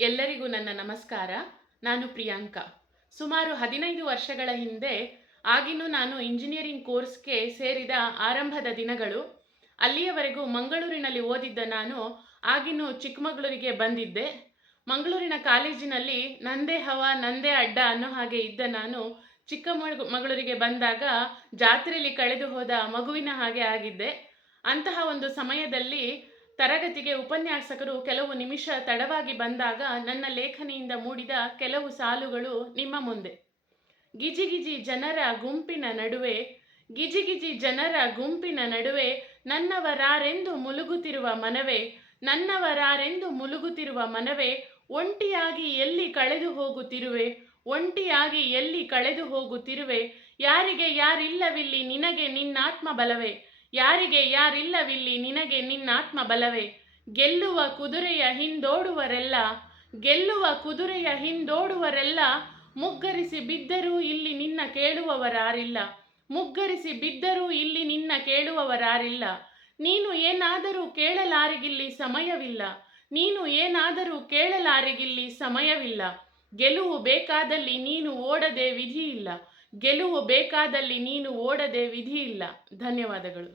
ಎಲ್ಲರಿಗೂ ನನ್ನ ನಮಸ್ಕಾರ. ನಾನು ಪ್ರಿಯಾಂಕಾ. ಸುಮಾರು 15 ವರ್ಷಗಳ ಹಿಂದೆ ಆಗಿನ್ನೂ ನಾನು ಇಂಜಿನಿಯರಿಂಗ್ ಕೋರ್ಸ್ಗೆ ಸೇರಿದ ಆರಂಭದ ದಿನಗಳು. ಅಲ್ಲಿಯವರೆಗೂ ಮಂಗಳೂರಿನಲ್ಲಿ ಓದಿದ್ದ ನಾನು ಆಗಿನ್ನೂ ಚಿಕ್ಕಮಗಳೂರಿಗೆ ಬಂದಿದ್ದೆ. ಮಂಗಳೂರಿನ ಕಾಲೇಜಿನಲ್ಲಿ ನಂದೇ ಹವಾ ನಂದೇ ಅಡ್ಡ ಅನ್ನೋ ಹಾಗೆ ಇದ್ದ ನಾನು ಚಿಕ್ಕಮಗಳೂರಿಗೆ ಬಂದಾಗ ಜಾತ್ರೆಯಲ್ಲಿ ಕಳೆದು ಹೋದ ಮಗುವಿನ ಹಾಗೆ ಆಗಿದ್ದೆ. ಅಂತಹ ಒಂದು ಸಮಯದಲ್ಲಿ ತರಗತಿಗೆ ಉಪನ್ಯಾಸಕರು ಕೆಲವು ನಿಮಿಷ ತಡವಾಗಿ ಬಂದಾಗ ನನ್ನ ಲೇಖನಿಯಿಂದ ಮೂಡಿದ ಕೆಲವು ಸಾಲುಗಳು ನಿಮ್ಮ ಮುಂದೆ. ಗಿಜಿಗಿಜಿ ಜನರ ಗುಂಪಿನ ನಡುವೆ, ಗಿಜಿಗಿಜಿ ಜನರ ಗುಂಪಿನ ನಡುವೆ ನನ್ನವರಾರೆಂದು ಮುಲುಗುತ್ತಿರುವ ಮನವೇ, ನನ್ನವರಾರೆಂದು ಮುಲುಗುತ್ತಿರುವ ಮನವೇ, ಒಂಟಿಯಾಗಿ ಎಲ್ಲಿ ಕಳೆದು ಹೋಗುತ್ತಿರುವೆ, ಒಂಟಿಯಾಗಿ ಎಲ್ಲಿ ಕಳೆದು ಹೋಗುತ್ತಿರುವೆ, ಯಾರಿಗೆ ಯಾರಿಲ್ಲವಿಲ್ಲಿ ನಿನಗೆ ನಿನ್ನಾತ್ಮ ಬಲವೇ, ಯಾರಿಗೆ ಯಾರಿಲ್ಲವಿಲ್ಲಿ ನಿನಗೆ ನಿನ್ನಾತ್ಮ ಬಲವೇ, ಗೆಲ್ಲುವ ಕುದುರೆಯ ಹಿಂದೋಡುವರೆಲ್ಲ, ಗೆಲ್ಲುವ ಕುದುರೆಯ ಹಿಂದೋಡುವರೆಲ್ಲ, ಮುಗ್ಗರಿಸಿ ಬಿದ್ದರೂ ಇಲ್ಲಿ ನಿನ್ನ ಕೇಳುವವರಾರಿಲ್ಲ, ಮುಗ್ಗರಿಸಿ ಬಿದ್ದರೂ ಇಲ್ಲಿ ನಿನ್ನ ಕೇಳುವವರಾರಿಲ್ಲ, ನೀನು ಏನಾದರೂ ಕೇಳಲಾರಿಗಿಲ್ಲಿ ಸಮಯವಿಲ್ಲ, ನೀನು ಏನಾದರೂ ಕೇಳಲಾರಿಗಿಲ್ಲಿ ಸಮಯವಿಲ್ಲ, ಗೆಲುವು ಬೇಕಾದಲ್ಲಿ ನೀನು ಓಡದೆ ವಿಧಿಯಿಲ್ಲ, ಗೆಲುವು ಬೇಕಾದಲ್ಲಿ ನೀನು ಓಡದೆ ವಿಧಿಯಿಲ್ಲ. ಧನ್ಯವಾದಗಳು.